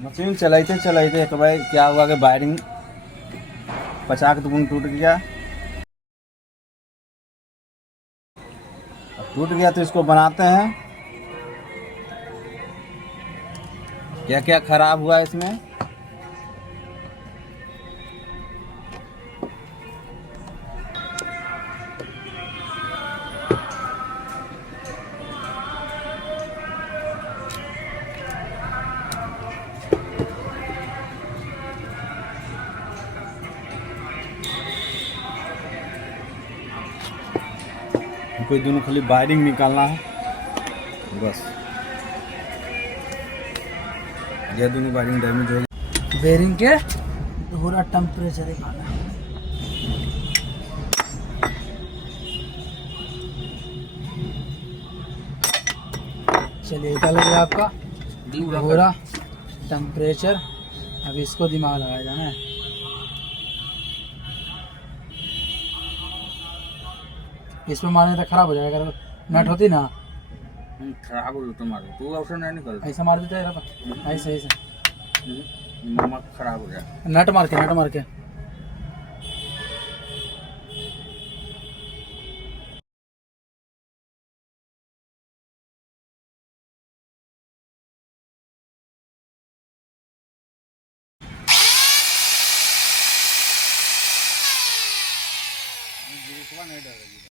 Machine चलाते चलाते तो भाई क्या हुआ कि वायरिंग पचाक दुगुन टूट गया। अब टूट गया तो इसको बनाते हैं। क्या क्या खराब हुआ इसमें। कोई दोनों खाली वायरिंग निकालना है बस। ये दोनों वायरिंग डैमेज हो गई। बेरिंग के पूरा टेम्परेचर ही खाना है। चलिए क्या लग रहा है आपका पूरा टेम्परेचर। अब इसको दिमाग लगाया जाना है। इसमें मारने तक खराब हो जाएगा। अगर नट होती ना खराब हो तो मारो तू ऑप्शन नहीं निकल ऐसा मार देता है। ऐसे ऐसे नमक खराब हो गया। नट मार के नट मार के नहीं डरेगी।